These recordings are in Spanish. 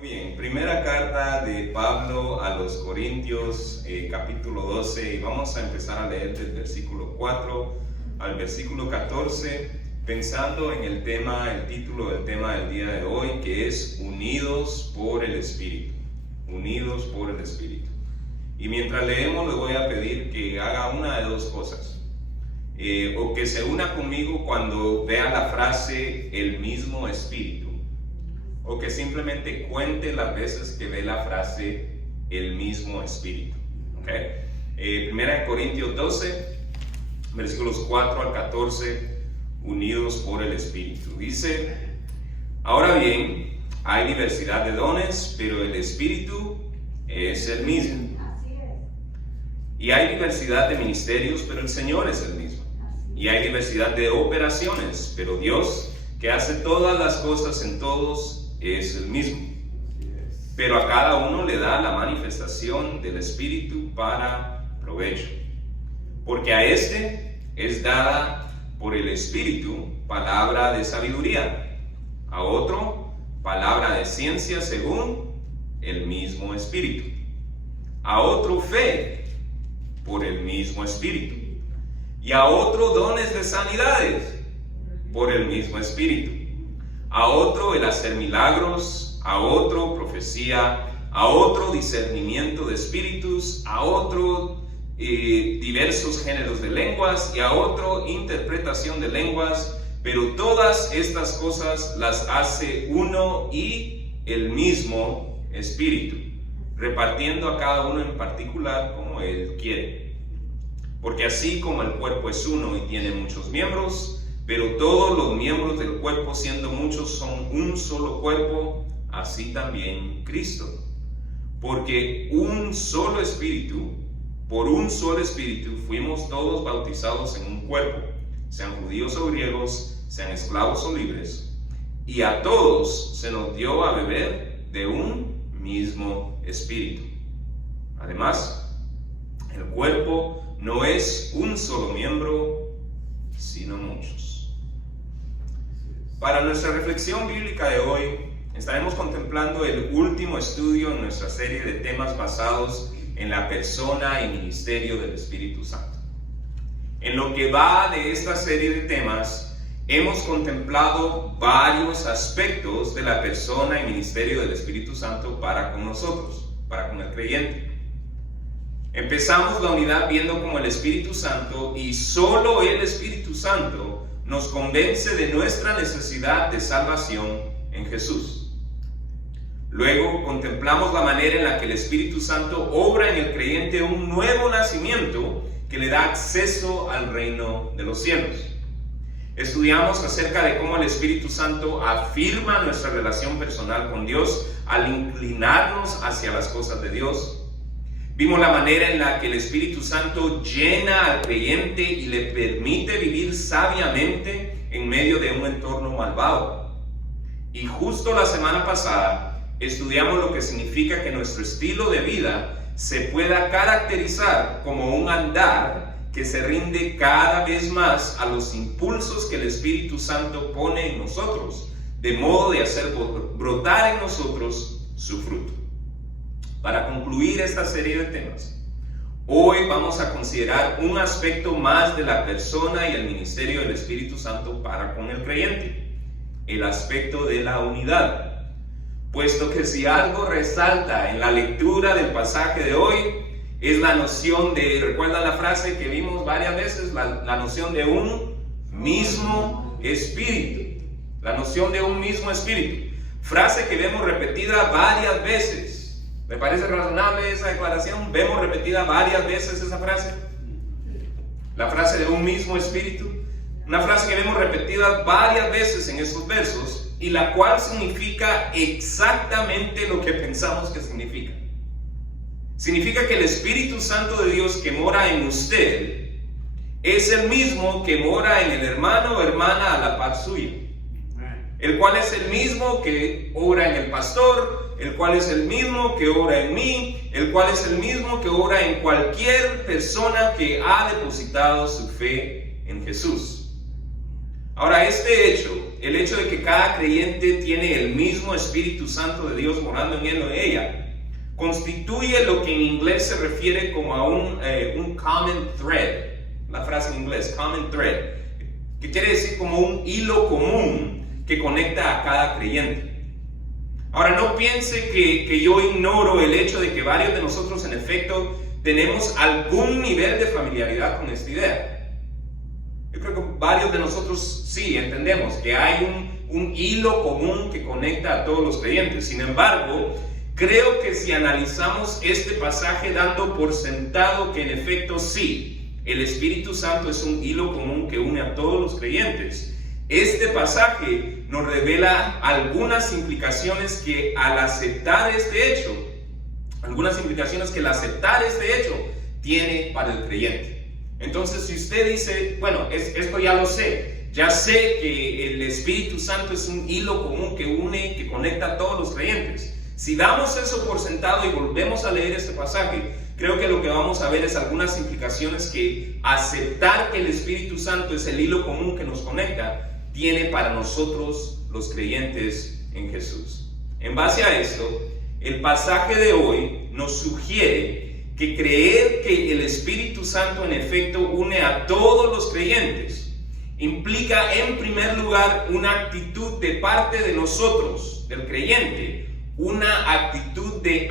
Muy bien, primera carta de Pablo a los Corintios, capítulo 12, y vamos a empezar a leer del versículo 4 al versículo 14, pensando en el título del tema del día de hoy, que es Unidos por el Espíritu. Unidos por el Espíritu. Y mientras leemos, les voy a pedir que haga una de dos cosas. O que se una conmigo cuando vea la frase el mismo Espíritu, o que simplemente cuente las veces que ve la frase el mismo Espíritu. ¿Okay? Primera de Corintios 12, versículos 4 al 14, unidos por el Espíritu. Dice: ahora bien, hay diversidad de dones, pero el Espíritu es el mismo. Y hay diversidad de ministerios, pero el Señor es el mismo. Y hay diversidad de operaciones, pero Dios, que hace todas las cosas en todos, es el mismo. Pero a cada uno le da la manifestación del Espíritu para provecho. Porque a este es dada por el Espíritu palabra de sabiduría, a otro palabra de ciencia según el mismo Espíritu, a otro fe por el mismo Espíritu, y a otro dones de sanidades por el mismo Espíritu, a otro el hacer milagros, a otro profecía, a otro discernimiento de espíritus, a otro diversos géneros de lenguas, y a otro interpretación de lenguas. Pero todas estas cosas las hace uno y el mismo Espíritu, repartiendo a cada uno en particular como Él quiere. Porque así como el cuerpo es uno y tiene muchos miembros, pero todos los miembros del cuerpo, siendo muchos, son un solo cuerpo, así también Cristo. Porque un solo Espíritu, por un solo Espíritu, fuimos todos bautizados en un cuerpo, sean judíos o griegos, sean esclavos o libres, y a todos se nos dio a beber de un mismo Espíritu. Además, el cuerpo no es un solo miembro, sino muchos. Para nuestra reflexión bíblica de hoy, estaremos contemplando el último estudio en nuestra serie de temas basados en la persona y ministerio del Espíritu Santo. En lo que va de esta serie de temas, hemos contemplado varios aspectos de la persona y ministerio del Espíritu Santo para con nosotros, para con el creyente. Empezamos la unidad viendo cómo el Espíritu Santo, y solo el Espíritu Santo, nos convence de nuestra necesidad de salvación en Jesús. Luego contemplamos la manera en la que el Espíritu Santo obra en el creyente un nuevo nacimiento que le da acceso al reino de los cielos. Estudiamos acerca de cómo el Espíritu Santo afirma nuestra relación personal con Dios al inclinarnos hacia las cosas de Dios. Vimos la manera en la que el Espíritu Santo llena al creyente y le permite vivir sabiamente en medio de un entorno malvado. Y justo la semana pasada estudiamos lo que significa que nuestro estilo de vida se pueda caracterizar como un andar que se rinde cada vez más a los impulsos que el Espíritu Santo pone en nosotros, de modo de hacer brotar en nosotros su fruto. Para concluir esta serie de temas, hoy vamos a considerar un aspecto más de la persona y el ministerio del Espíritu Santo para con el creyente, el aspecto de la unidad. Puesto que si algo resalta en la lectura del pasaje de hoy, es la noción de, ¿recuerdan la frase que vimos varias veces? La noción de un mismo Espíritu. La noción de un mismo Espíritu. Frase que vemos repetida varias veces. ¿Me parece razonable esa declaración? ¿Vemos repetida varias veces esa frase? La frase de un mismo Espíritu. Una frase que vemos repetida varias veces en estos versos, y la cual significa exactamente lo que pensamos que significa. Significa que el Espíritu Santo de Dios que mora en usted es el mismo que mora en el hermano o hermana a la par suya. El cual es el mismo que obra en el pastor, el cual es el mismo que obra en mí, el cual es el mismo que obra en cualquier persona que ha depositado su fe en Jesús. Ahora, este hecho el hecho de que cada creyente tiene el mismo Espíritu Santo de Dios morando en él o en ella, constituye lo que en inglés se refiere como a un common thread. La frase en inglés, common thread, que quiere decir como un hilo común que conecta a cada creyente. Ahora, no piense que yo ignoro el hecho de que varios de nosotros en efecto tenemos algún nivel de familiaridad con esta idea. Yo creo que varios de nosotros sí entendemos que hay un hilo común que conecta a todos los creyentes. Sin embargo, creo que si analizamos este pasaje dando por sentado que en efecto sí, el Espíritu Santo es un hilo común que une a todos los creyentes, este pasaje nos revela algunas implicaciones que al aceptar este hecho, tiene para el creyente. Entonces, si usted dice, bueno, esto ya lo sé, ya sé que el Espíritu Santo es un hilo común que une, que conecta a todos los creyentes. Si damos eso por sentado y volvemos a leer este pasaje, creo que lo que vamos a ver es algunas implicaciones que aceptar que el Espíritu Santo es el hilo común que nos conecta, tiene para nosotros los creyentes en Jesús. En base a esto, el pasaje de hoy nos sugiere que creer que el Espíritu Santo en efecto une a todos los creyentes implica en primer lugar una actitud de parte de nosotros, del creyente, una actitud de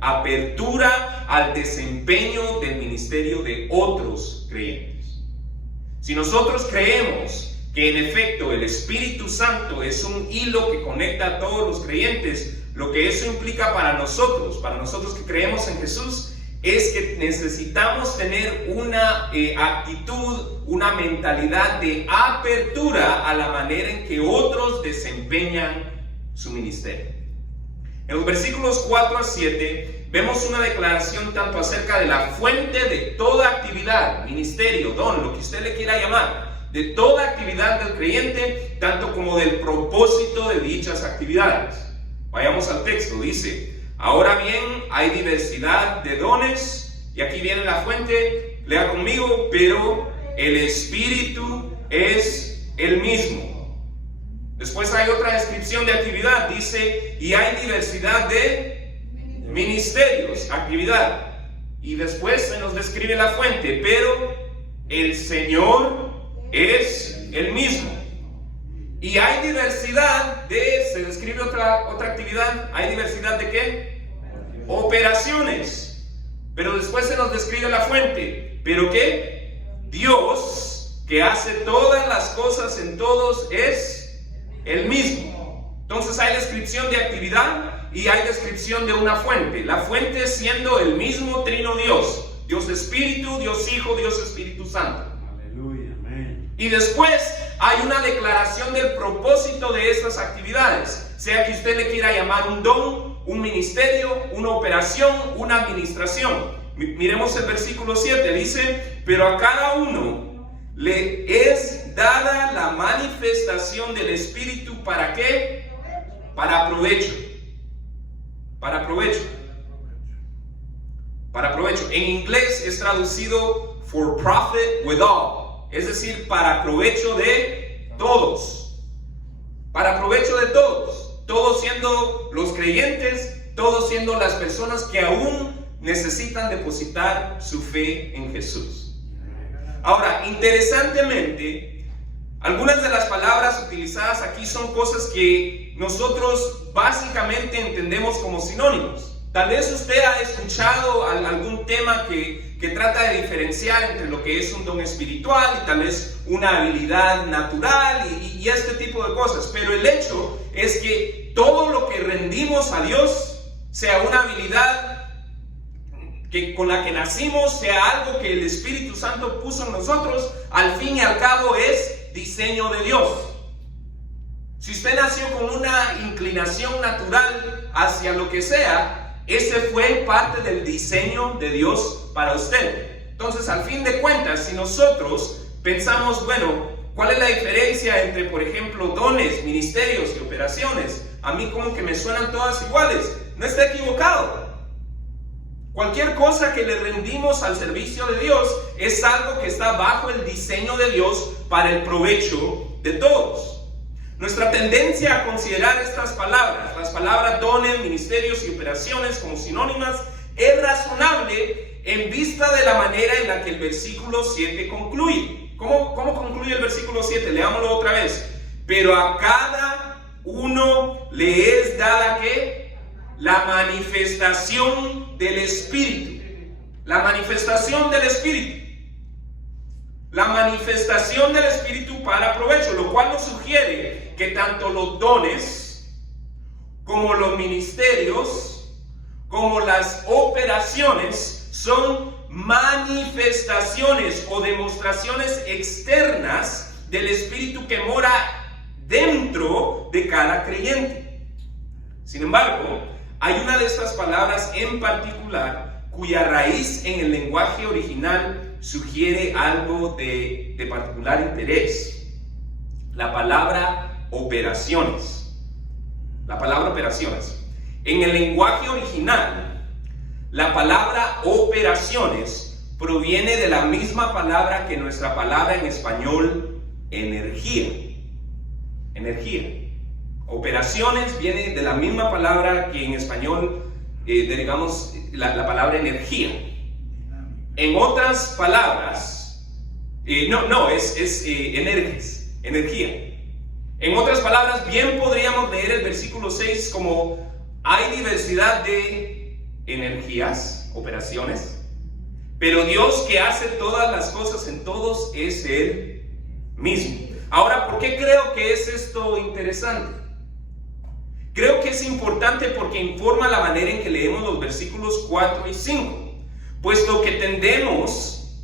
apertura al desempeño del ministerio de otros creyentes. Si nosotros creemos que en efecto el Espíritu Santo es un hilo que conecta a todos los creyentes, lo que eso implica para nosotros que creemos en Jesús, es que necesitamos tener una actitud, una mentalidad de apertura a la manera en que otros desempeñan su ministerio. En los versículos 4 a 7 vemos una declaración tanto acerca de la fuente de toda actividad, ministerio, don, lo que usted le quiera llamar, de toda actividad del creyente, tanto como del propósito de dichas actividades. Vayamos al texto, dice: ahora bien, hay diversidad de dones, y aquí viene la fuente, lea conmigo, pero el Espíritu es el mismo. Después hay otra descripción de actividad, dice, y hay diversidad de ministerios, actividad. Y después se nos describe la fuente, pero el Señor es el mismo. Y hay diversidad se describe otra actividad, hay diversidad de ¿qué? Operaciones. Pero después se nos describe la fuente, pero ¿qué? Dios, que hace todas las cosas en todos, es el mismo. Entonces hay descripción de actividad y hay descripción de una fuente. La fuente siendo el mismo trino Dios, Dios Espíritu, Dios Hijo, Dios Espíritu Santo. Aleluya, amén. Y después hay una declaración del propósito de estas actividades, sea que usted le quiera llamar un don, un ministerio, una operación, una administración. Miremos el versículo 7, dice: pero a cada uno le es dada la manifestación del Espíritu, ¿para qué? Para provecho. Para provecho. Para provecho. En inglés es traducido for profit withal, es decir, para provecho de todos. Para provecho de todos. Todos siendo los creyentes, todos siendo las personas que aún necesitan depositar su fe en Jesús. Ahora, interesantemente, algunas de las palabras utilizadas aquí son cosas que nosotros básicamente entendemos como sinónimos. Tal vez usted ha escuchado algún tema que trata de diferenciar entre lo que es un don espiritual y tal vez una habilidad natural y este tipo de cosas. Pero el hecho es que todo lo que rendimos a Dios, sea una habilidad con la que nacimos, sea algo que el Espíritu Santo puso en nosotros, al fin y al cabo es diseño de Dios. Si usted nació con una inclinación natural hacia lo que sea, ese fue parte del diseño de Dios para usted. Entonces, al fin de cuentas, si nosotros pensamos, bueno, ¿cuál es la diferencia entre, por ejemplo, dones, ministerios y operaciones? A mí como que me suenan todas iguales. No está equivocado. Cualquier cosa que le rendimos al servicio de Dios es algo que está bajo el diseño de Dios para el provecho de todos. Nuestra tendencia a considerar estas palabras, las palabras dones, ministerios y operaciones como sinónimas, es razonable en vista de la manera en la que el versículo 7 concluye. ¿Cómo concluye el versículo 7? Leámoslo otra vez. Pero a cada uno le es dada ¿qué? La manifestación del Espíritu. La manifestación del Espíritu. La manifestación del Espíritu para provecho, lo cual nos sugiere que tanto los dones, como los ministerios, como las operaciones, son manifestaciones o demostraciones externas del Espíritu que mora dentro de cada creyente. Sin embargo, hay una de estas palabras en particular cuya raíz en el lenguaje original sugiere algo de particular interés. La palabra operaciones. La palabra operaciones. En el lenguaje original, la palabra operaciones proviene de la misma palabra que nuestra palabra en español energía. Energía. Operaciones viene de la misma palabra que en español derivamos la palabra energía. En otras palabras, es energía. En otras palabras, bien podríamos leer el versículo 6 como hay diversidad de energías, operaciones, pero Dios que hace todas las cosas en todos es Él mismo. Ahora, ¿por qué creo que es esto interesante? Creo que es importante porque informa la manera en que leemos los versículos 4 y 5, puesto que tendemos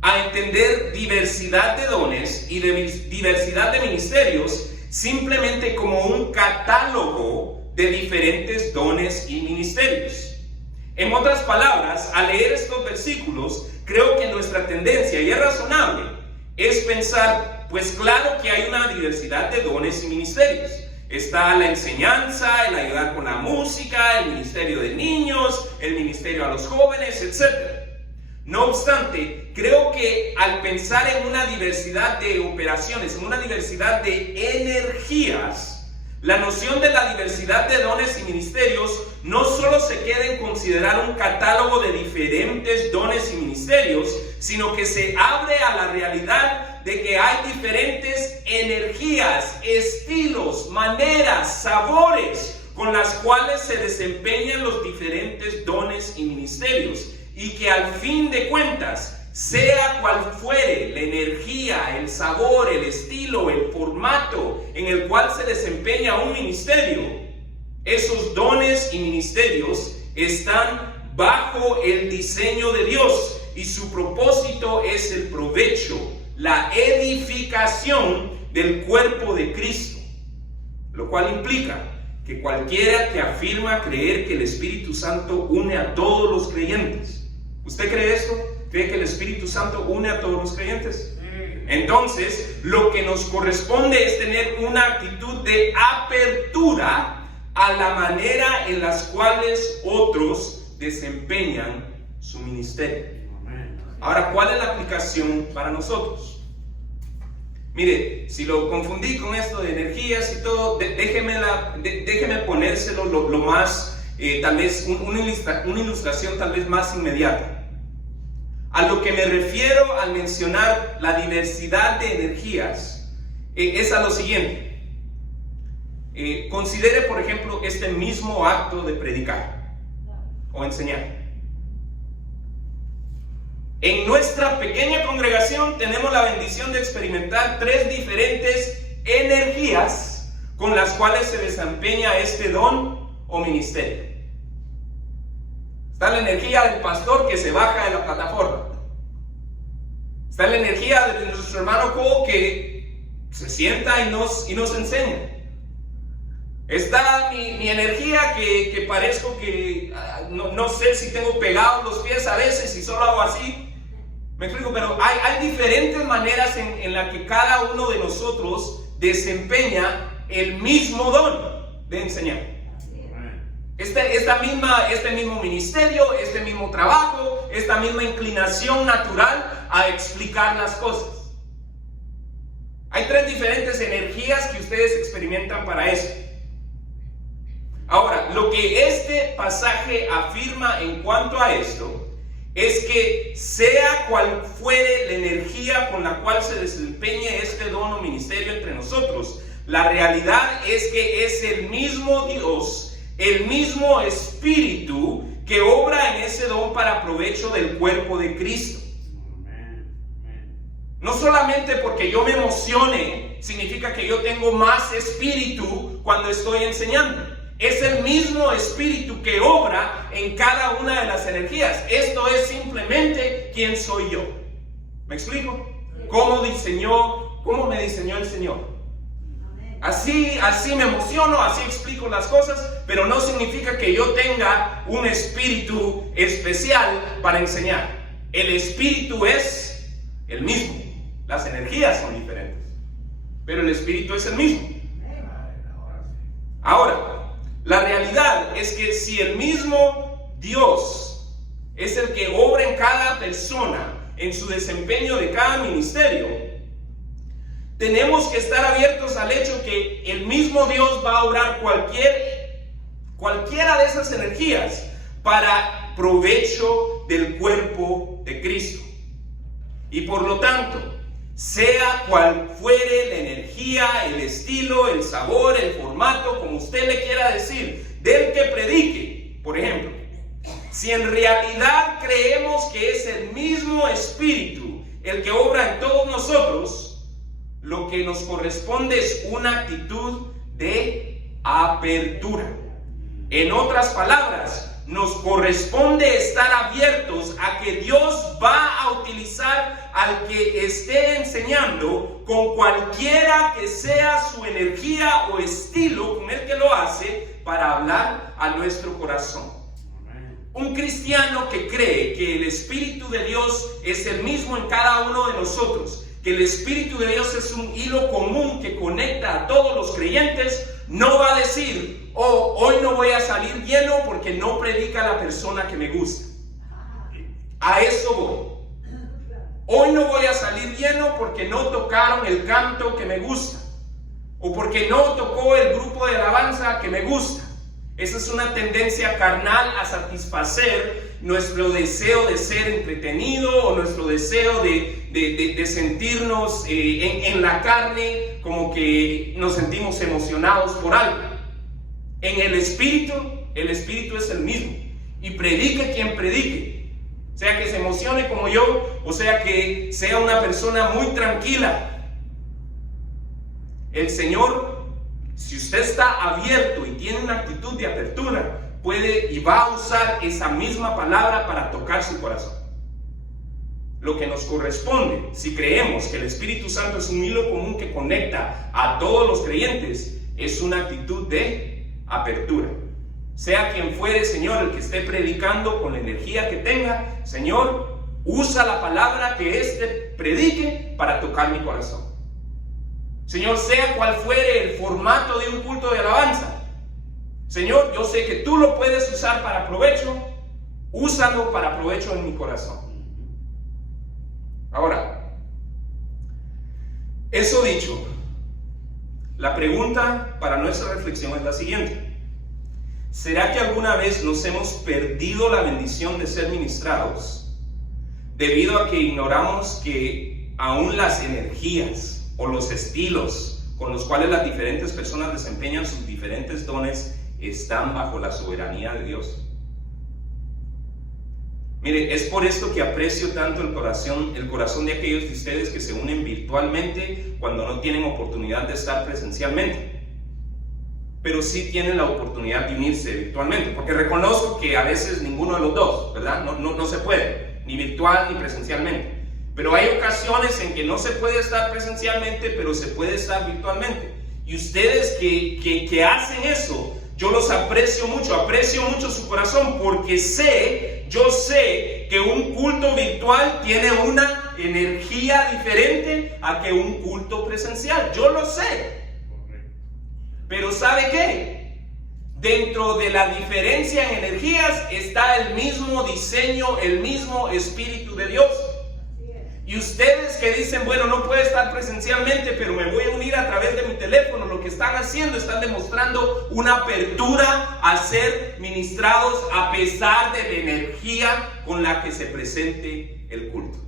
a entender diversidad de dones y diversidad de ministerios simplemente como un catálogo de diferentes dones y ministerios. En otras palabras, al leer estos versículos, creo que nuestra tendencia, y es razonable, es pensar, pues claro que hay una diversidad de dones y ministerios. Está la enseñanza, el ayudar con la música, el ministerio de niños, el ministerio a los jóvenes, etc. No obstante, creo que al pensar en una diversidad de operaciones, en una diversidad de energías, la noción de la diversidad de dones y ministerios no solo se queda en considerar un catálogo de diferentes dones y ministerios, sino que se abre a la realidad de que hay diferentes energías, estilos, maneras, sabores con las cuales se desempeñan los diferentes dones y ministerios, y que al fin de cuentas, sea cual fuere la energía, el sabor, el estilo, el formato en el cual se desempeña un ministerio, esos dones y ministerios están bajo el diseño de Dios y su propósito es el provecho, la edificación del cuerpo de Cristo, lo cual implica que cualquiera que afirma creer que el Espíritu Santo une a todos los creyentes. ¿Usted cree esto? ¿Cree que el Espíritu Santo une a todos los creyentes? Entonces, lo que nos corresponde es tener una actitud de apertura a la manera en las cuales otros desempeñan su ministerio. Ahora, ¿cuál es la aplicación para nosotros? Mire, si lo confundí con esto de energías y todo, déjeme ponérselo lo más, tal vez una ilustración tal vez más inmediata. A lo que me refiero al mencionar la diversidad de energías es a lo siguiente. Considere, por ejemplo, este mismo acto de predicar o enseñar. En nuestra pequeña congregación tenemos la bendición de experimentar 3 diferentes energías con las cuales se desempeña este don o ministerio. Está la energía del pastor que se baja de la plataforma. Está la energía de nuestro hermano Cole que se sienta y nos enseña. Está mi energía que parezco que no sé si tengo pegados los pies a veces y solo hago así. Me explico, pero hay diferentes maneras en las que cada uno de nosotros desempeña el mismo don de enseñar. Este mismo ministerio, este mismo trabajo, esta misma inclinación natural a explicar las cosas. Hay 3 diferentes energías que ustedes experimentan para eso. Ahora, lo que este pasaje afirma en cuanto a esto es que sea cual fuere la energía con la cual se desempeñe este don o ministerio entre nosotros, la realidad es que es el mismo Dios, el mismo Espíritu que obra en ese don para provecho del cuerpo de Cristo. No solamente porque yo me emocione significa que yo tengo más espíritu cuando estoy enseñando. Es el mismo espíritu que obra en cada una de las energías. Esto es simplemente quién soy yo. ¿Me explico? ¿Cómo me diseñó el Señor? Así me emociono, así explico las cosas, pero no significa que yo tenga un espíritu especial para enseñar. El espíritu es el mismo. Las energías son diferentes, pero el espíritu es el mismo. Ahora, la realidad es que si el mismo Dios es el que obra en cada persona, en su desempeño de cada ministerio, tenemos que estar abiertos al hecho que el mismo Dios va a obrar cualquiera de esas energías para provecho del cuerpo de Cristo. Y por lo tanto, sea cual fuere la energía, el estilo, el sabor, el formato, como usted le quiera decir, del que predique, por ejemplo, si en realidad creemos que es el mismo Espíritu el que obra en todos nosotros, lo que nos corresponde es una actitud de apertura. En otras palabras, nos corresponde estar abiertos a que Dios va a utilizar al que esté enseñando con cualquiera que sea su energía o estilo con el que lo hace para hablar a nuestro corazón. Un cristiano que cree que el Espíritu de Dios es el mismo en cada uno de nosotros, que el Espíritu de Dios es un hilo común que conecta a todos los creyentes, no va a decir: oh, hoy no voy a salir lleno porque no predica la persona que me gusta. A eso voy. Hoy no voy a salir lleno porque no tocaron el canto que me gusta, o porque no tocó el grupo de alabanza que me gusta. Esa es una tendencia carnal a satisfacer nuestro deseo de ser entretenido o nuestro deseo de sentirnos en la carne, como que nos sentimos emocionados por algo. En el Espíritu es el mismo. Y predique quien predique, sea que se emocione como yo, o sea que sea una persona muy tranquila. El Señor, si usted está abierto y tiene una actitud de apertura, puede y va a usar esa misma palabra para tocar su corazón. Lo que nos corresponde, si creemos que el Espíritu Santo es un hilo común que conecta a todos los creyentes, es una actitud de apertura. Sea quien fuere, Señor, el que esté predicando con la energía que tenga, Señor, usa la palabra que éste predique para tocar mi corazón. Señor, sea cual fuere el formato de un culto de alabanza, Señor, yo sé que tú lo puedes usar para provecho, úsalo para provecho en mi corazón. Ahora, eso dicho, la pregunta para nuestra reflexión es la siguiente: ¿será que alguna vez nos hemos perdido la bendición de ser ministrados debido a que ignoramos que aún las energías o los estilos con los cuales las diferentes personas desempeñan sus diferentes dones están bajo la soberanía de Dios? Mire, es por esto que aprecio tanto el corazón de aquellos de ustedes que se unen virtualmente cuando no tienen oportunidad de estar presencialmente, pero sí tienen la oportunidad de unirse virtualmente, porque reconozco que a veces ninguno de los dos, ¿verdad? No se puede, ni virtual ni presencialmente. Pero hay ocasiones en que no se puede estar presencialmente, pero se puede estar virtualmente. Y ustedes que hacen eso, yo los aprecio mucho su corazón, porque yo sé que un culto virtual tiene una energía diferente a que un culto presencial. Yo lo sé. Pero ¿sabe qué? dentro de la diferencia en energías está el mismo diseño, el mismo Espíritu de Dios. Y ustedes que dicen, bueno, no puedo estar presencialmente, pero me voy a unir a través de mi teléfono, lo que están haciendo, están demostrando una apertura a ser ministrados a pesar de la energía con la que se presente el culto.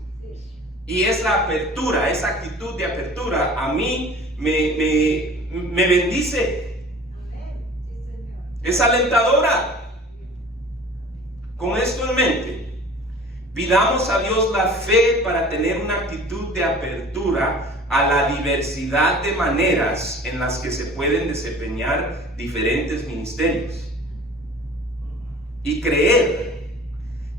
Y esa apertura, esa actitud de apertura a mí me bendice. Es alentadora. Con esto en mente, pidamos a Dios la fe para tener una actitud de apertura a la diversidad de maneras en las que se pueden desempeñar diferentes ministerios. Y creer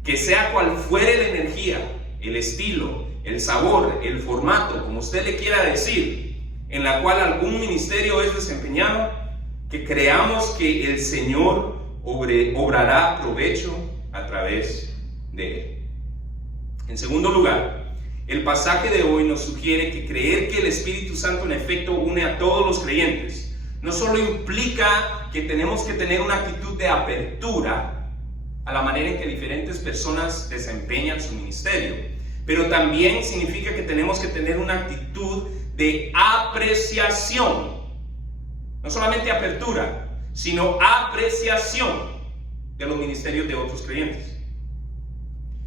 que sea cual fuere la energía, el estilo, el sabor, el formato, como usted le quiera decir, en la cual algún ministerio es desempeñado, que creamos que el Señor obrará provecho a través de él. En segundo lugar, el pasaje de hoy nos sugiere que creer que el Espíritu Santo en efecto une a todos los creyentes no solo implica que tenemos que tener una actitud de apertura a la manera en que diferentes personas desempeñan su ministerio, pero también significa que tenemos que tener una actitud de apreciación. No solamente apertura, sino apreciación de los ministerios de otros creyentes.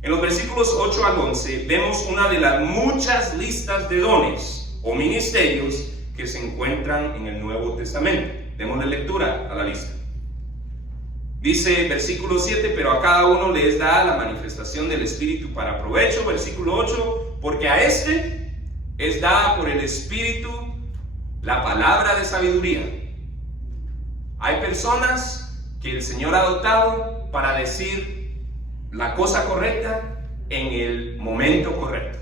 En los versículos 8 al 11 vemos una de las muchas listas de dones o ministerios que se encuentran en el Nuevo Testamento. Démosle lectura a la lista. Dice versículo 7, pero a cada uno les da la manifestación del Espíritu para provecho. Versículo 8, porque a este es dada por el Espíritu la palabra de sabiduría. Hay personas que el Señor ha dotado para decir la cosa correcta en el momento correcto.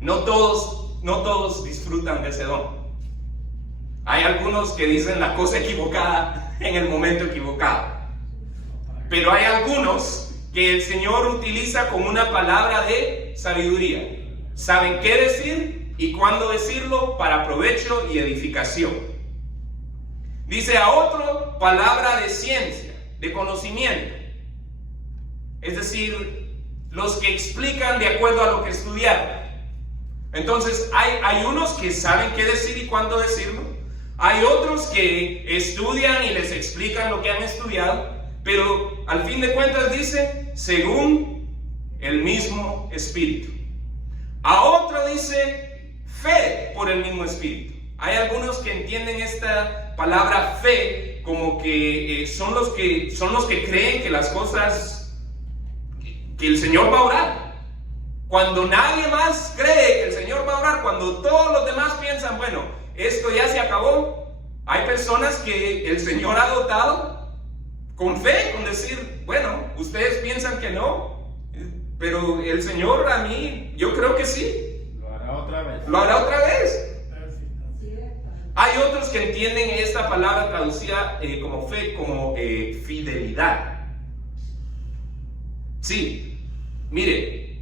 No todos disfrutan de ese don. Hay algunos que dicen la cosa equivocada en el momento equivocado. Pero hay algunos que el Señor utiliza como una palabra de sabiduría. Saben qué decir y cuándo decirlo para provecho y edificación. Dice a otro palabra de ciencia, de conocimiento. Es decir, los que explican de acuerdo a lo que estudiaron. Entonces hay unos que saben qué decir y cuándo decirlo. Hay otros que estudian y les explican lo que han estudiado. Pero al fin de cuentas dice, según el mismo Espíritu. A otro dice, fe por el mismo Espíritu. Hay algunos que entienden esta palabra fe como que son los que creen que las cosas, que el Señor va a orar. Cuando nadie más cree que el Señor va a orar, cuando todos los demás piensan, bueno, esto ya se acabó, hay personas que el Señor ha dotado con fe, con decir, bueno, ustedes piensan que no, pero el Señor a mí, yo creo que sí. Lo hará otra vez. Lo hará otra vez. Hay otros que entienden esta palabra traducida como fe, como fidelidad. Sí, mire,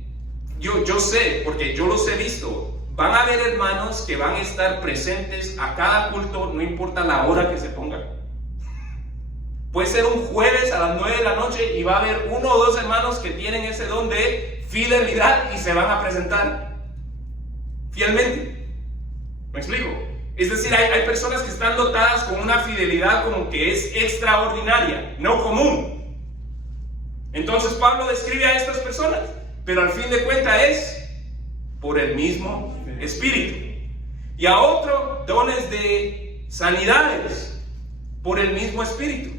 yo sé, porque yo los he visto, van a haber hermanos que van a estar presentes a cada culto, no importa la hora que se ponga. Puede ser un jueves a las 9 de la noche y va a haber uno o dos hermanos que tienen ese don de fidelidad y se van a presentar fielmente. ¿Me explico? Es decir, hay personas que están dotadas con una fidelidad como que es extraordinaria, no común. Entonces Pablo describe a estas personas, pero al fin de cuentas es por el mismo Espíritu. Y a otro, dones de sanidades por el mismo Espíritu.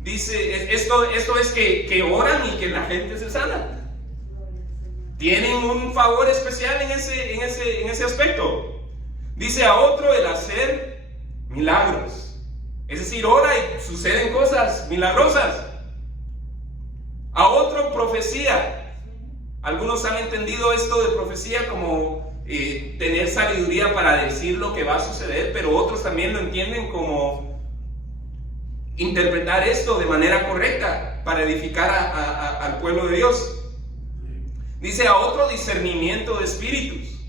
Dice, esto es que oran y que la gente se sana. Tienen un favor especial en ese aspecto. Dice a otro el hacer milagros. Es decir, ora y suceden cosas milagrosas. A otro profecía. Algunos han entendido esto de profecía como tener sabiduría para decir lo que va a suceder, pero otros también lo entienden como interpretar esto de manera correcta para edificar al pueblo de Dios. Dice a otro discernimiento de espíritus.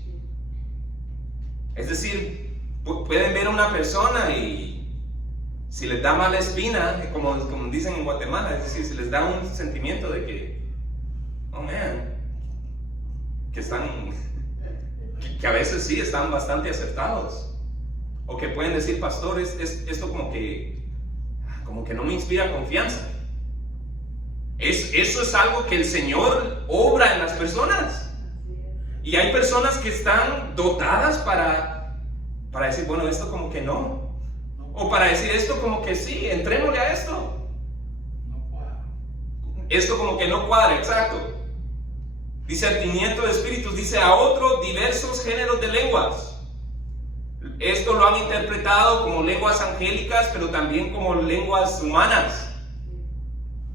Es decir, pueden ver a una persona y si les da mala espina, como dicen en Guatemala, es decir, si les da un sentimiento de que, oh man, que están, que a veces sí están bastante acertados, o que pueden decir, pastor, esto como que no me inspira confianza. Eso es algo que el Señor obra en las personas, y hay personas que están dotadas para decir, bueno, esto como que no, o para decir esto como que sí, entrémosle a esto. Esto como que no cuadra, exacto. Dice advenimiento de espíritus, dice a otros diversos géneros de lenguas. Esto lo han interpretado como lenguas angélicas, pero también como lenguas humanas.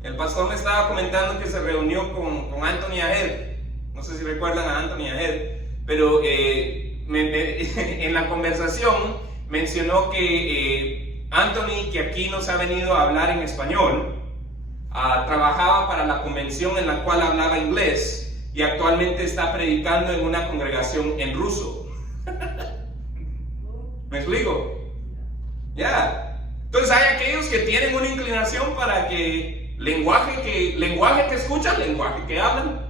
El pastor me estaba comentando que se reunió con Anthony Ahead. No sé si recuerdan a Anthony Ahead, pero en la conversación mencionó que Anthony, que aquí nos ha venido a hablar en español, trabajaba para la convención en la cual hablaba inglés y actualmente está predicando en una congregación en ruso. ¿Me explico? Ya. Entonces hay aquellos que tienen una inclinación para que lenguaje que escuchan, lenguaje que hablan.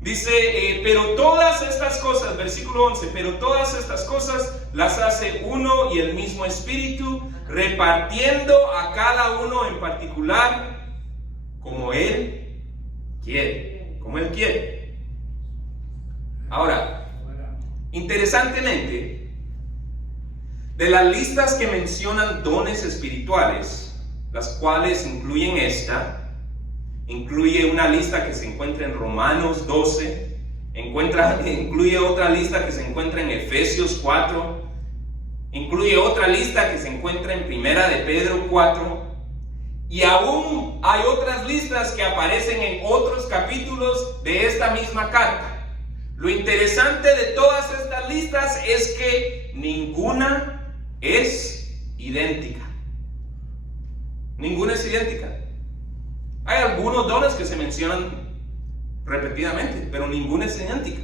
Dice, pero todas estas cosas, versículo 11, pero todas estas cosas las hace uno y el mismo Espíritu, repartiendo a cada uno en particular como Él quiere. Como Él quiere. Ahora, interesantemente, de las listas que mencionan dones espirituales, las cuales incluyen esta, incluye una lista que se encuentra en Romanos 12, incluye otra lista que se encuentra en Efesios 4, incluye otra lista que se encuentra en Primera de Pedro 4, y aún hay otras listas que aparecen en otros capítulos de esta misma carta. Lo interesante de todas estas listas es que ninguna es idéntica. Ninguna es idéntica. Hay algunos dones que se mencionan repetidamente, pero ninguna es idéntica.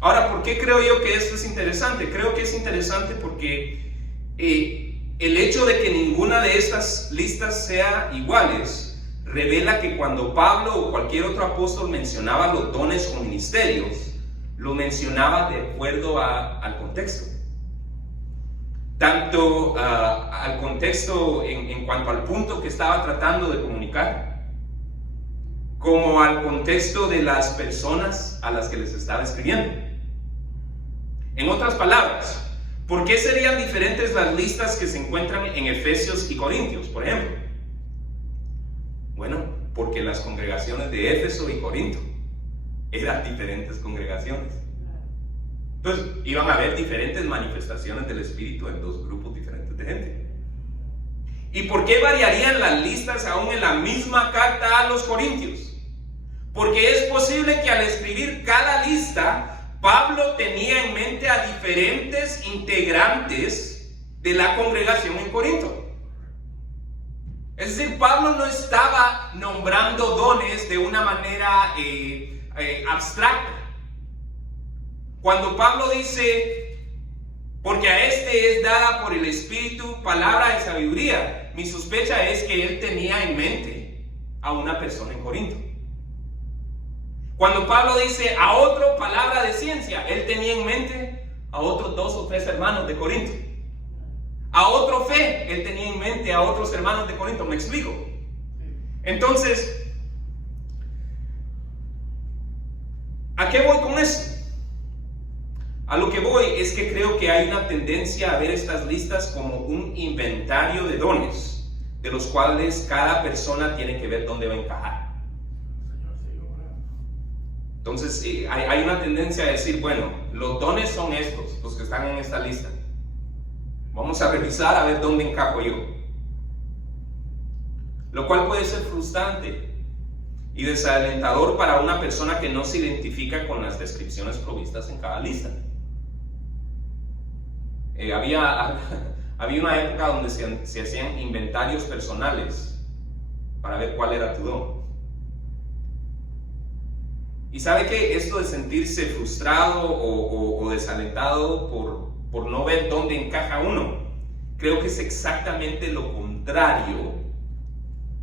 Ahora, ¿por qué creo yo que esto es interesante? Creo que es interesante porque el hecho de que ninguna de estas listas sea iguales revela que cuando Pablo o cualquier otro apóstol mencionaba los dones o ministerios, lo mencionaba de acuerdo al contexto. Tanto al contexto en cuanto al punto que estaba tratando de comunicar, como al contexto de las personas a las que les estaba escribiendo. En otras palabras, ¿por qué serían diferentes las listas que se encuentran en Efesios y Corintios, por ejemplo? Bueno, porque las congregaciones de Éfeso y Corinto eran diferentes congregaciones. Entonces, iban a haber diferentes manifestaciones del Espíritu en dos grupos diferentes de gente. ¿Y por qué variarían las listas aún en la misma carta a los Corintios? Porque es posible que al escribir cada lista, Pablo tenía en mente a diferentes integrantes de la congregación en Corinto. Es decir, Pablo no estaba nombrando dones de una manera abstracta. Cuando Pablo dice, porque a este es dada por el Espíritu palabra de sabiduría, mi sospecha es que él tenía en mente a una persona en Corinto. Cuando Pablo dice a otro palabra de ciencia, él tenía en mente a otros 2 o 3 hermanos de Corinto. A otro fe, él tenía en mente a otros hermanos de Corinto. ¿Me explico? Entonces, ¿a qué voy con eso? A lo que voy es que creo que hay una tendencia a ver estas listas como un inventario de dones, de los cuales cada persona tiene que ver dónde va a encajar. Entonces, hay una tendencia a decir, bueno, los dones son estos, los que están en esta lista. Vamos a revisar a ver dónde encajo yo. Lo cual puede ser frustrante y desalentador para una persona que no se identifica con las descripciones provistas en cada lista. Había una época donde se hacían inventarios personales para ver cuál era tu don. Y sabe que esto de sentirse frustrado o desalentado por no ver dónde encaja uno creo que es exactamente lo contrario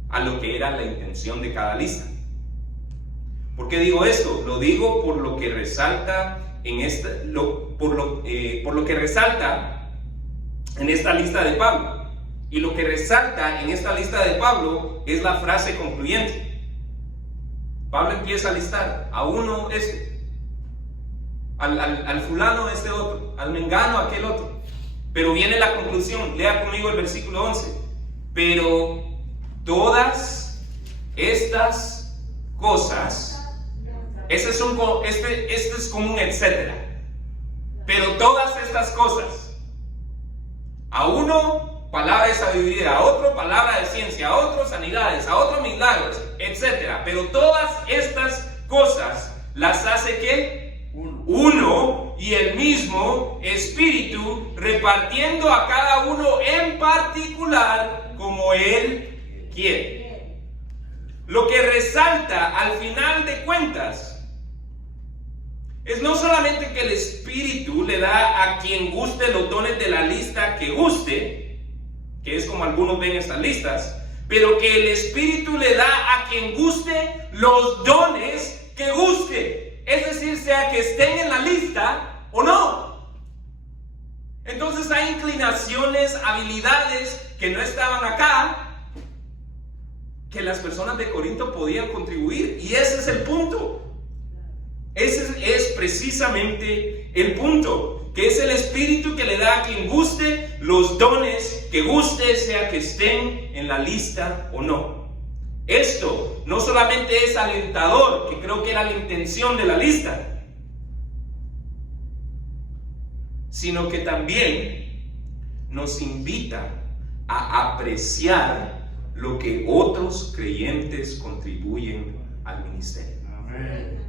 a lo que era la intención de cada lista. ¿Por qué digo esto? Lo digo por lo que resalta por lo que resalta en esta lista de Pablo. Y lo que resalta en esta lista de Pablo es la frase concluyente. Pablo empieza a listar a uno al fulano este otro, al mengano aquel otro. Pero viene la conclusión, lea conmigo el versículo 11. Pero todas estas cosas, este es como un etcétera. Pero todas estas cosas, a uno palabra de sabiduría, a otro palabra de ciencia, a otro sanidades, a otro milagros, etcétera. Pero todas estas cosas las hace ¿qué? Uno y el mismo Espíritu, repartiendo a cada uno en particular como Él quiere. Lo que resalta al final de cuentas es no solamente que el Espíritu le da a quien guste los dones de la lista que guste, que es como algunos ven estas listas, pero que el Espíritu le da a quien guste los dones que guste. Es decir, sea que estén en la lista o no. Entonces hay inclinaciones, habilidades que no estaban acá, que las personas de Corinto podían contribuir. Y ese es el punto. Ese es precisamente el punto, que es el Espíritu que le da a quien guste los dones que guste, sea que estén en la lista o no. Esto no solamente es alentador, que creo que era la intención de la lista, sino que también nos invita a apreciar lo que otros creyentes contribuyen al ministerio. Amén.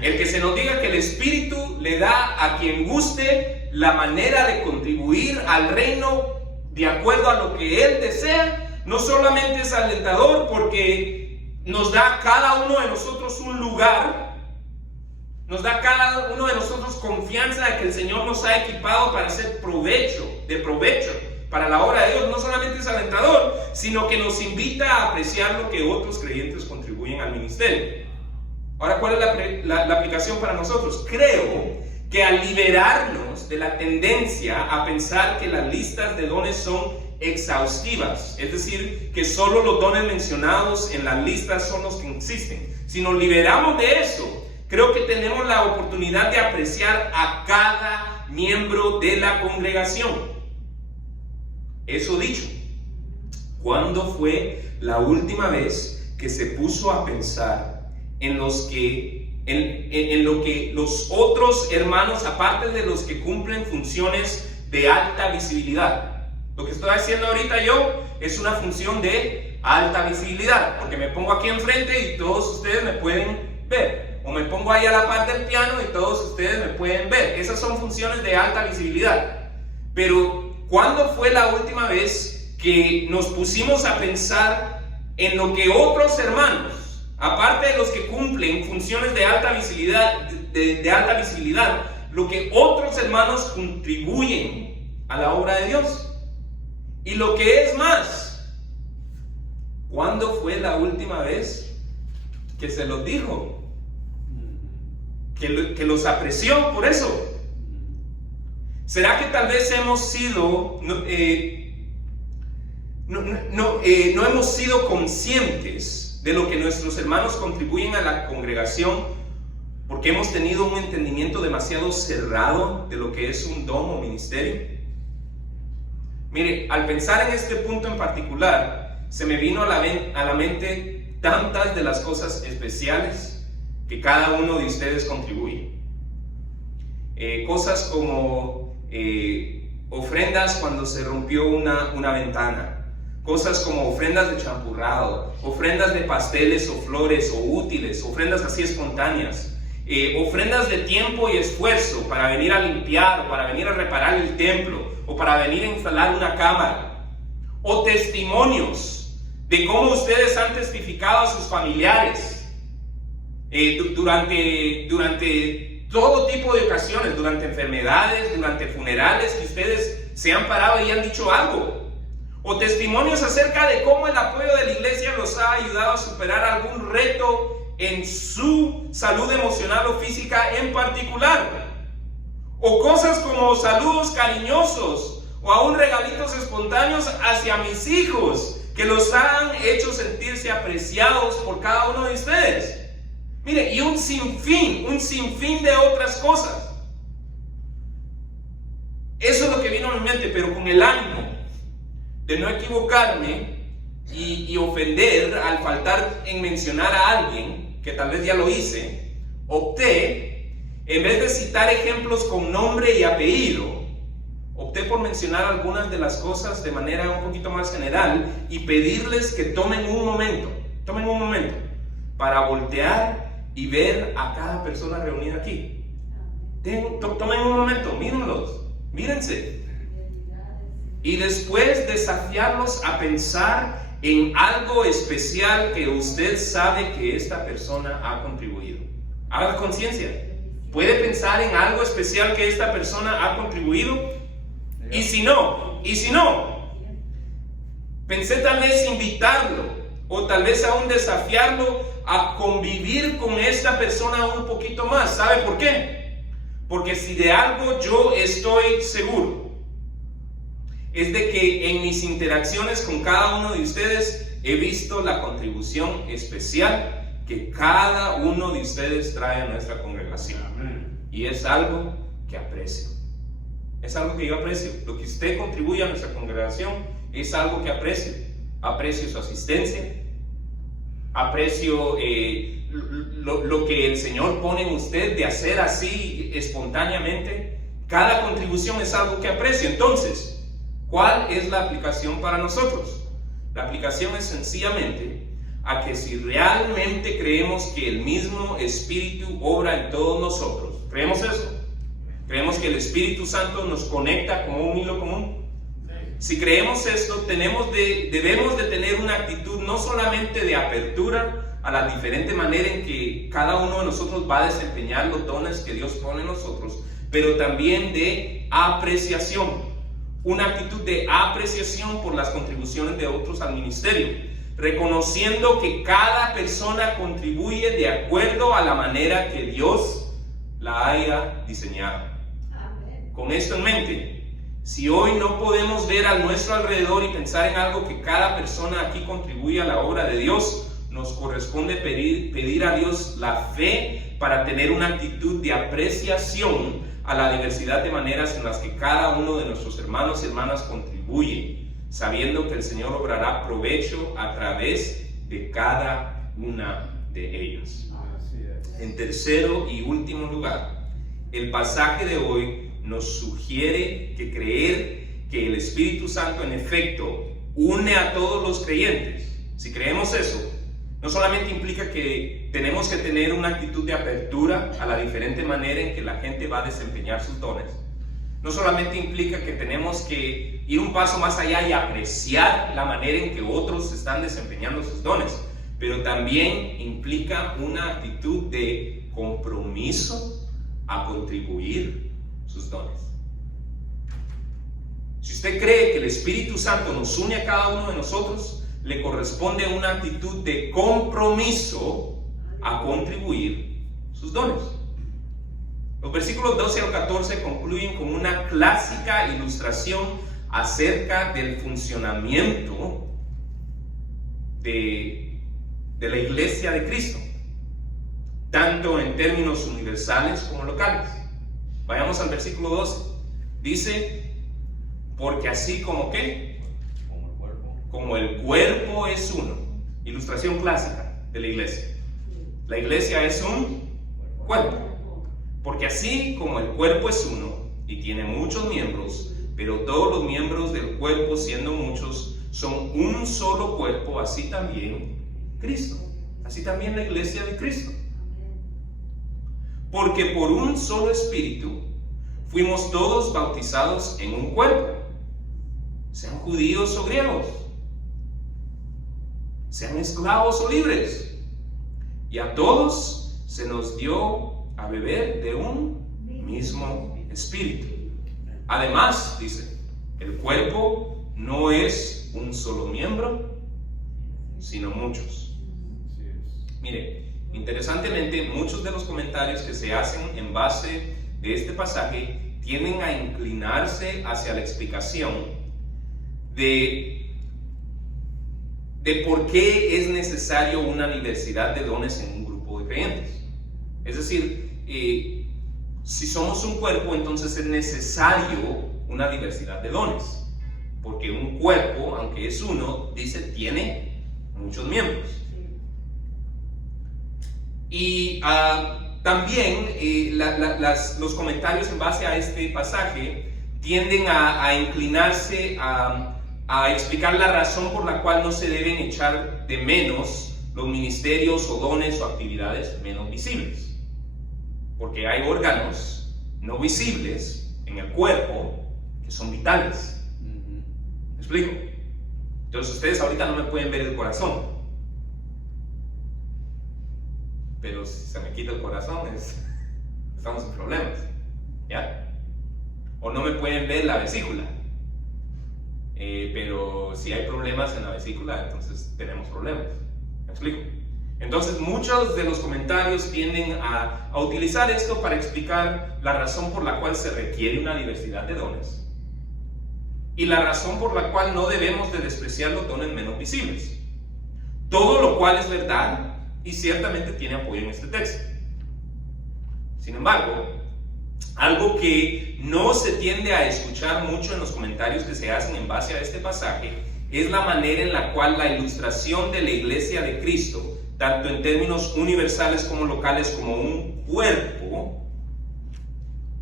El que se nos diga que el Espíritu le da a quien guste la manera de contribuir al reino de acuerdo a lo que Él desea, no solamente es alentador porque nos da a cada uno de nosotros un lugar, nos da a cada uno de nosotros confianza de que el Señor nos ha equipado para hacer provecho para la obra de Dios. No solamente es alentador, sino que nos invita a apreciar lo que otros creyentes contribuyen al ministerio. Ahora, ¿cuál es la aplicación para nosotros? Creo que al liberarnos de la tendencia a pensar que las listas de dones son exhaustivas, es decir, que solo los dones mencionados en las listas son los que existen, si nos liberamos de eso, creo que tenemos la oportunidad de apreciar a cada miembro de la congregación. Eso dicho, ¿cuándo fue la última vez que se puso a pensar en lo que los otros hermanos, aparte de los que cumplen funciones de alta visibilidad? Lo que estoy haciendo ahorita yo es una función de alta visibilidad, porque me pongo aquí enfrente y todos ustedes me pueden ver, o me pongo ahí a la par del piano y todos ustedes me pueden ver. Esas son funciones de alta visibilidad. Pero ¿cuándo fue la última vez que nos pusimos a pensar en lo que otros hermanos, aparte de los que cumplen funciones de alta visibilidad, lo que otros hermanos contribuyen a la obra de Dios? Y lo que es más, ¿cuándo fue la última vez que se los dijo? Que los apreció por eso. ¿Será que tal vez hemos sido, no hemos sido conscientes de lo que nuestros hermanos contribuyen a la congregación porque hemos tenido un entendimiento demasiado cerrado de lo que es un don o ministerio? Mire, al pensar en este punto en particular, se me vino a la mente tantas de las cosas especiales que cada uno de ustedes contribuye. Cosas como ofrendas cuando se rompió una ventana. Cosas como ofrendas de champurrado, ofrendas de pasteles o flores o útiles, ofrendas así espontáneas, ofrendas de tiempo y esfuerzo para venir a limpiar o para venir a reparar el templo o para venir a instalar una cámara, o testimonios de cómo ustedes han testificado a sus familiares durante todo tipo de ocasiones, durante enfermedades, durante funerales, que ustedes se han parado y han dicho algo. O testimonios acerca de cómo el apoyo de la iglesia los ha ayudado a superar algún reto en su salud emocional o física en particular. O cosas como saludos cariñosos o aún regalitos espontáneos hacia mis hijos que los han hecho sentirse apreciados por cada uno de ustedes. Mire, y un sinfín de otras cosas. Eso es lo que vino a mi mente, pero con el ánimo de no equivocarme y ofender al faltar en mencionar a alguien, que tal vez ya lo hice, opté, en vez de citar ejemplos con nombre y apellido, opté por mencionar algunas de las cosas de manera un poquito más general y pedirles que tomen un momento para voltear y ver a cada persona reunida aquí. Tomen un momento, mírense. Y después desafiarlos a pensar en algo especial que usted sabe que esta persona ha contribuido. Haga conciencia. ¿Puede pensar en algo especial que esta persona ha contribuido? Y si no, pensé tal vez invitarlo o tal vez aún desafiarlo a convivir con esta persona un poquito más. ¿Sabe por qué? Porque si de algo yo estoy seguro, es de que en mis interacciones con cada uno de ustedes he visto la contribución especial que cada uno de ustedes trae a nuestra congregación. Y es algo que aprecio. Es algo que yo aprecio. Lo que usted contribuye a nuestra congregación es algo que aprecio. Aprecio su asistencia. Aprecio lo que el Señor pone en usted de hacer así espontáneamente. Cada contribución es algo que aprecio. Entonces, ¿cuál es la aplicación para nosotros? La aplicación es sencillamente a que si realmente creemos que el mismo Espíritu obra en todos nosotros, ¿creemos eso? ¿Creemos que el Espíritu Santo nos conecta como un hilo común? Si creemos esto, debemos de tener una actitud no solamente de apertura a la diferente manera en que cada uno de nosotros va a desempeñar los dones que Dios pone en nosotros, pero también de apreciación. Una actitud de apreciación por las contribuciones de otros al ministerio, reconociendo que cada persona contribuye de acuerdo a la manera que Dios la haya diseñado. Amén. Con esto en mente, si hoy no podemos ver a nuestro alrededor y pensar en algo que cada persona aquí contribuye a la obra de Dios, nos corresponde pedir a Dios la fe para tener una actitud de apreciación a la diversidad de maneras en las que cada uno de nuestros hermanos y hermanas contribuye, sabiendo que el Señor obrará provecho a través de cada una de ellas. En tercero y último lugar, el pasaje de hoy nos sugiere que creer que el Espíritu Santo en efecto une a todos los creyentes. Si creemos eso, no solamente implica que tenemos que tener una actitud de apertura a la diferente manera en que la gente va a desempeñar sus dones. No solamente implica que tenemos que ir un paso más allá y apreciar la manera en que otros están desempeñando sus dones, pero también implica una actitud de compromiso a contribuir sus dones. Si usted cree que el Espíritu Santo nos une a cada uno de nosotros, le corresponde una actitud de compromiso a contribuir sus dones. Los versículos 12 al 14 concluyen con una clásica ilustración acerca del funcionamiento de la iglesia de Cristo, tanto en términos universales como locales. Vayamos al versículo 12. Dice, porque así como ¿qué? Como el cuerpo es uno. Ilustración clásica de la iglesia. La iglesia es un cuerpo. Porque así como el cuerpo es uno y tiene muchos miembros, pero todos los miembros del cuerpo, siendo muchos, son un solo cuerpo, así también Cristo. Así también la iglesia de Cristo. Porque por un solo espíritu fuimos todos bautizados en un cuerpo, sean judíos o griegos, sean esclavos o libres, y a todos se nos dio a beber de un mismo espíritu. Además, dice, El cuerpo no es un solo miembro, sino muchos. Mire, interesantemente, muchos de los comentarios que se hacen en base de este pasaje tienden a inclinarse hacia la explicación de por qué es necesario una diversidad de dones en un grupo de creyentes. Es decir, si somos un cuerpo, entonces es necesario una diversidad de dones, porque un cuerpo, aunque es uno, dice, tiene muchos miembros. Y también los comentarios en base a este pasaje tienden a inclinarse a explicar la razón por la cual no se deben echar de menos los ministerios o dones o actividades menos visibles. Porque hay órganos no visibles en el cuerpo que son vitales. ¿Me explico? Entonces ustedes ahorita no me pueden ver el corazón, pero si se me quita el corazón estamos en problemas, ¿ya? O no me pueden ver la vesícula, pero si hay problemas en la vesícula, entonces tenemos problemas. ¿Me explico? Entonces muchos de los comentarios tienden a utilizar esto para explicar la razón por la cual se requiere una diversidad de dones y la razón por la cual no debemos de despreciar los dones menos visibles. Todo lo cual es verdad y ciertamente tiene apoyo en este texto. Sin embargo, algo que no se tiende a escuchar mucho en los comentarios que se hacen en base a este pasaje es la manera en la cual la ilustración de la Iglesia de Cristo, tanto en términos universales como locales, como un cuerpo,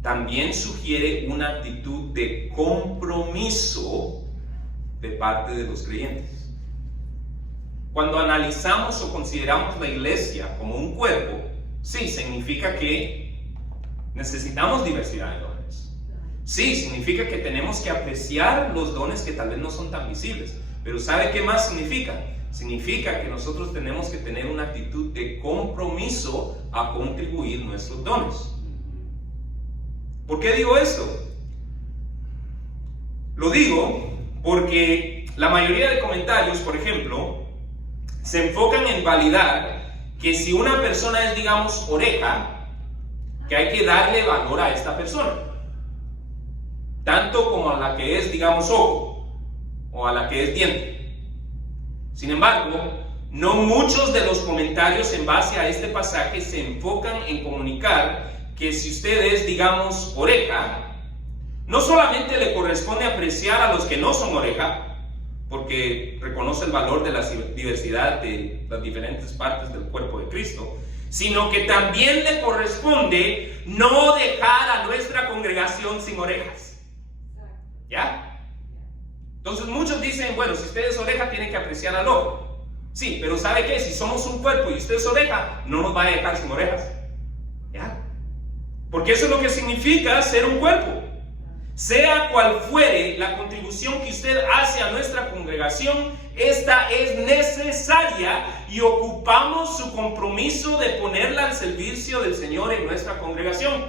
también sugiere una actitud de compromiso de parte de los creyentes. Cuando analizamos o consideramos la iglesia como un cuerpo, sí, significa que necesitamos diversidad de dones. Sí, significa que tenemos que apreciar los dones que tal vez no son tan visibles. Pero ¿sabe qué más significa? Significa que nosotros tenemos que tener una actitud de compromiso a contribuir nuestros dones. ¿Por qué digo esto? Lo digo porque la mayoría de comentarios, por ejemplo, se enfocan en validar que si una persona es, digamos, oreja, que hay que darle valor a esta persona, tanto como a la que es, digamos, ojo, o a la que es diente. Sin embargo, no muchos de los comentarios en base a este pasaje se enfocan en comunicar que si usted es, digamos, oreja, no solamente le corresponde apreciar a los que no son oreja, porque reconoce el valor de la diversidad de las diferentes partes del cuerpo de Cristo, sino que también le corresponde no dejar a nuestra congregación sin orejas. ¿Ya? Entonces muchos dicen, bueno, si usted es oreja tiene que apreciar al ojo. Sí, pero ¿sabe qué? Si somos un cuerpo y usted es oreja, no nos va a dejar sin orejas. ¿Ya? Porque eso es lo que significa ser un cuerpo. Sea cual fuere la contribución que usted hace a nuestra congregación, esta es necesaria y ocupamos su compromiso de ponerla al servicio del Señor en nuestra congregación.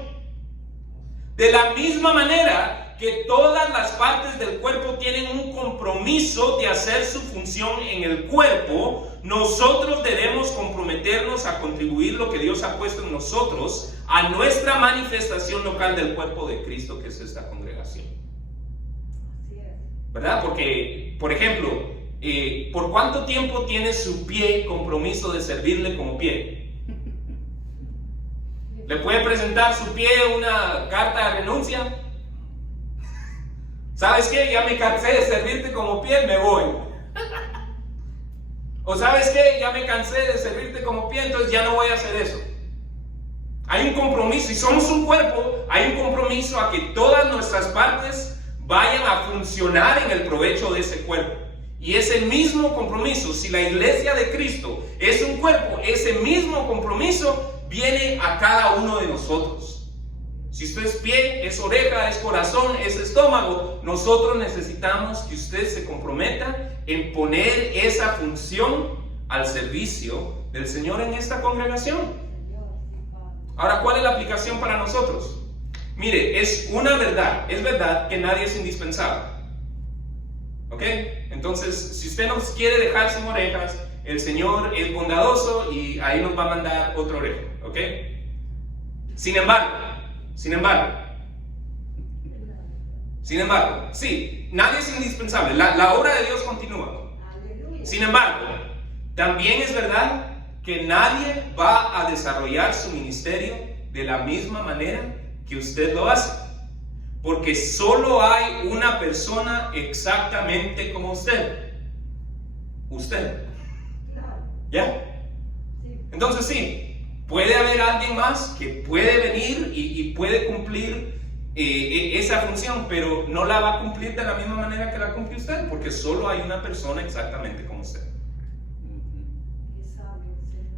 De la misma manera que todas las partes del cuerpo tienen un compromiso de hacer su función en el cuerpo, nosotros debemos comprometernos a contribuir lo que Dios ha puesto en nosotros a nuestra manifestación local del cuerpo de Cristo, que es esta congregación. ¿Verdad? Porque, por ejemplo, ¿por cuánto tiempo tiene su pie compromiso de servirle como pie? ¿Le puede presentar su pie una carta de renuncia? ¿Sabes qué? Ya me cansé de servirte como pie, me voy. ¿O sabes qué? Ya me cansé de servirte como pie, entonces ya no voy a hacer eso. Hay un compromiso, si somos un cuerpo, hay un compromiso a que todas nuestras partes vayan a funcionar en el provecho de ese cuerpo. Y ese mismo compromiso, si la iglesia de Cristo es un cuerpo, ese mismo compromiso viene a cada uno de nosotros. Si usted es pie, es oreja, es corazón, es estómago, nosotros necesitamos que usted se comprometa en poner esa función al servicio del Señor en esta congregación. Ahora, ¿cuál es la aplicación para nosotros? Mire, es una verdad, es verdad que nadie es indispensable. ¿ok? Entonces, si usted nos quiere dejar sin orejas, el Señor es bondadoso y ahí nos va a mandar otra oreja, ¿ok? Sin embargo, sí, nadie es indispensable, la obra de Dios continúa. Sin embargo, también es verdad que nadie va a desarrollar su ministerio de la misma manera que usted lo hace, porque solo hay una persona exactamente como usted. ¿Ya? Entonces sí, puede haber alguien más que puede venir y puede cumplir esa función, pero no la va a cumplir de la misma manera que la cumple usted, porque solo hay una persona exactamente como usted.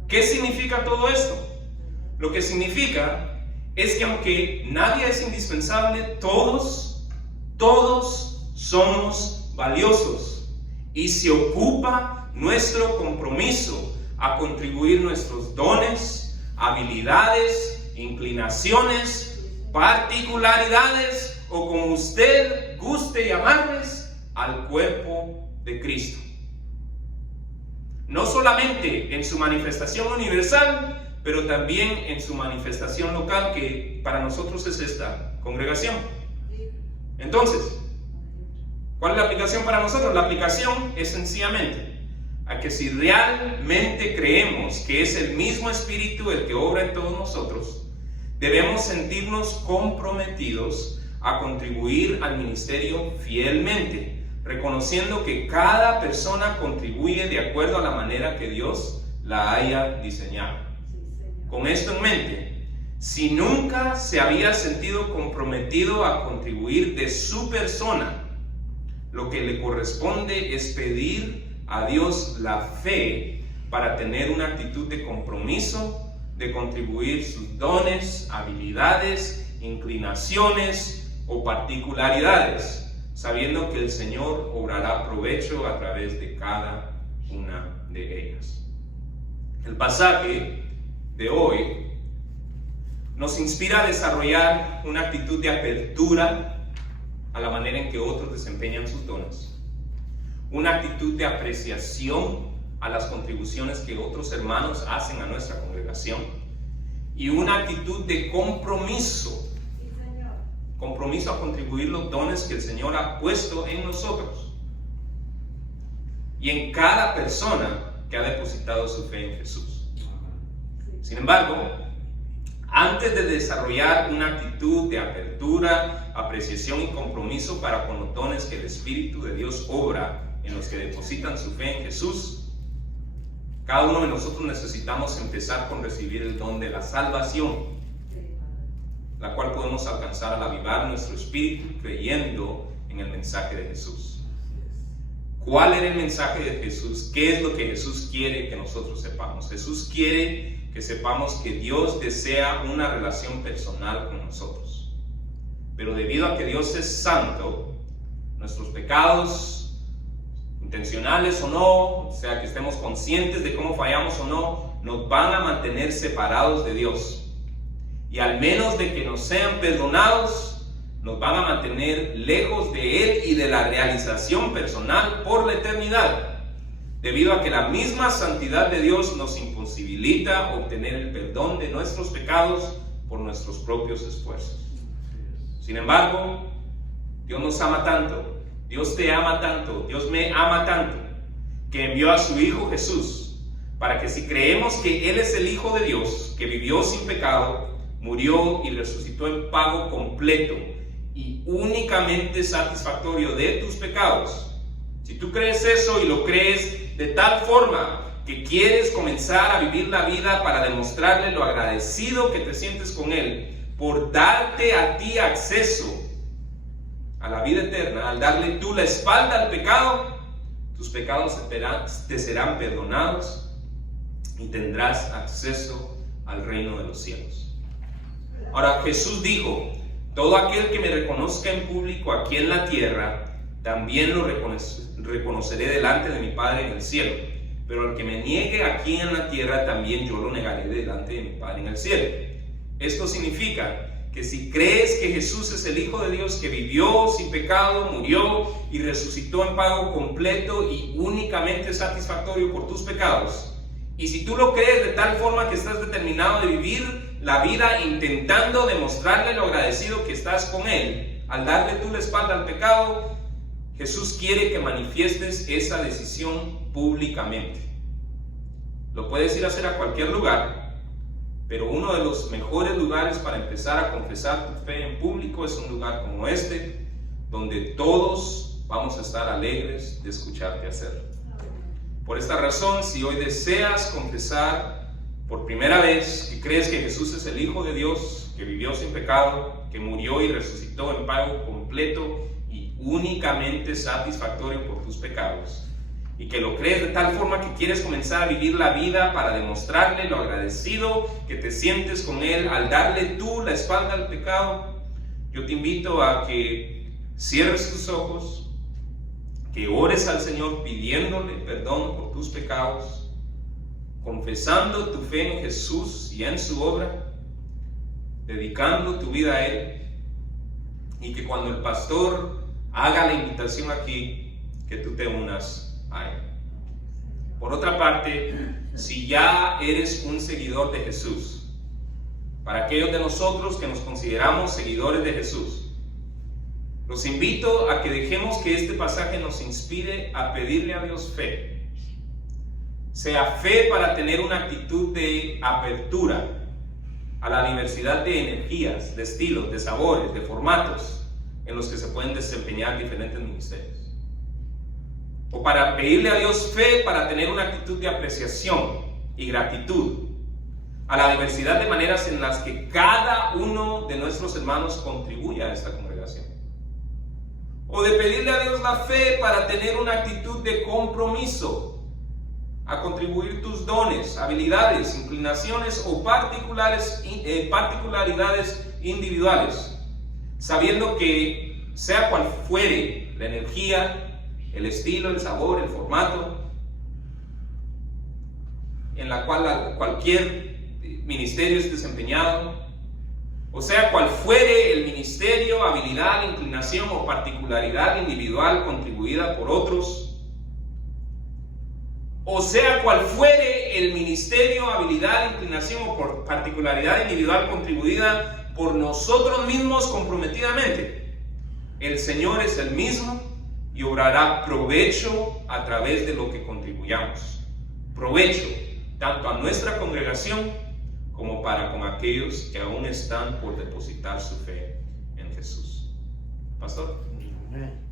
¿Qué significa todo esto? Lo que significa es que aunque nadie es indispensable, todos somos valiosos, y se ocupa nuestro compromiso a contribuir nuestros dones, habilidades, inclinaciones, particularidades, o como usted guste llamarles, al cuerpo de Cristo. No solamente en su manifestación universal, pero también en su manifestación local, que para nosotros es esta congregación. Entonces, ¿cuál es la aplicación para nosotros? La aplicación es sencillamente a que si realmente creemos que es el mismo Espíritu el que obra en todos nosotros, debemos sentirnos comprometidos a contribuir al ministerio fielmente, reconociendo que cada persona contribuye de acuerdo a la manera que Dios la haya diseñado. Con esto en mente, si nunca se había sentido comprometido a contribuir de su persona, lo que le corresponde es pedir a Dios la fe para tener una actitud de compromiso, de contribuir sus dones, habilidades, inclinaciones o particularidades, sabiendo que el Señor obrará provecho a través de cada una de ellas. El pasaje de hoy nos inspira a desarrollar una actitud de apertura a la manera en que otros desempeñan sus dones, una actitud de apreciación a las contribuciones que otros hermanos hacen a nuestra congregación, y una actitud de compromiso a contribuir los dones que el Señor ha puesto en nosotros y en cada persona que ha depositado su fe en Jesús. Sin embargo, antes de desarrollar una actitud de apertura, apreciación y compromiso para con los dones que el Espíritu de Dios obra en los que depositan su fe en Jesús, cada uno de nosotros necesitamos empezar con recibir el don de la salvación, la cual podemos alcanzar al avivar nuestro espíritu creyendo en el mensaje de Jesús. ¿Cuál era el mensaje de Jesús? ¿Qué es lo que Jesús quiere que nosotros sepamos? Jesús quiere que sepamos que Dios desea una relación personal con nosotros. Pero debido a que Dios es santo, nuestros pecados, intencionales o no, o sea, que estemos conscientes de cómo fallamos o no, nos van a mantener separados de Dios. Y al menos de que nos sean perdonados, nos van a mantener lejos de Él y de la realización personal por la eternidad, debido a que la misma santidad de Dios nos imposibilita obtener el perdón de nuestros pecados por nuestros propios esfuerzos. Sin embargo, Dios nos ama tanto, Dios te ama tanto, Dios me ama tanto, que envió a su Hijo Jesús, para que si creemos que Él es el Hijo de Dios, que vivió sin pecado, murió y resucitó en pago completo y únicamente satisfactorio de tus pecados, si tú crees eso y lo crees de tal forma que quieres comenzar a vivir la vida para demostrarle lo agradecido que te sientes con Él por darte a ti acceso a la vida eterna, al darle tú la espalda al pecado, tus pecados te serán perdonados y tendrás acceso al reino de los cielos. Ahora, Jesús dijo: todo aquel que me reconozca en público aquí en la tierra, también lo reconoceré delante de mi Padre en el cielo. Pero al que me niegue aquí en la tierra, también yo lo negaré delante de mi Padre en el cielo. Esto significa que si crees que Jesús es el Hijo de Dios, que vivió sin pecado, murió y resucitó en pago completo y únicamente satisfactorio por tus pecados, y si tú lo crees de tal forma que estás determinado de vivir la vida intentando demostrarle lo agradecido que estás con Él, al darle tú la espalda al pecado, Jesús quiere que manifiestes esa decisión públicamente. Lo puedes ir a hacer a cualquier lugar, pero uno de los mejores lugares para empezar a confesar tu fe en público es un lugar como este, donde todos vamos a estar alegres de escucharte hacerlo. Por esta razón, si hoy deseas confesar por primera vez que crees que Jesús es el Hijo de Dios, que vivió sin pecado, que murió y resucitó en pago completo y únicamente satisfactorio por tus pecados, y que lo crees de tal forma que quieres comenzar a vivir la vida para demostrarle lo agradecido que te sientes con Él al darle tú la espalda al pecado, yo te invito a que cierres tus ojos, que ores al Señor pidiéndole perdón por tus pecados, confesando tu fe en Jesús y en su obra, dedicando tu vida a Él, y que cuando el pastor haga la invitación aquí, que tú te unas a Él. Por otra parte, si ya eres un seguidor de Jesús, para aquellos de nosotros que nos consideramos seguidores de Jesús, los invito a que dejemos que este pasaje nos inspire a pedirle a Dios fe. Sea fe para tener una actitud de apertura a la diversidad de energías, de estilos, de sabores, de formatos en los que se pueden desempeñar diferentes ministerios. O para pedirle a Dios fe para tener una actitud de apreciación y gratitud a la diversidad de maneras en las que cada uno de nuestros hermanos contribuye a esta congregación. O de pedirle a Dios la fe para tener una actitud de compromiso a contribuir tus dones, habilidades, inclinaciones o particularidades individuales, sabiendo que sea cual fuere la energía, el estilo, el sabor, el formato en la cual cualquier ministerio es desempeñado, o sea cual fuere el ministerio, habilidad, inclinación o particularidad individual contribuida por otros, o sea cual fuere el ministerio, habilidad, inclinación o particularidad individual contribuida por nosotros mismos comprometidamente, el Señor es el mismo y obrará provecho a través de lo que contribuyamos. Provecho tanto a nuestra congregación como para con aquellos que aún están por depositar su fe en Jesús. Pastor. Amén.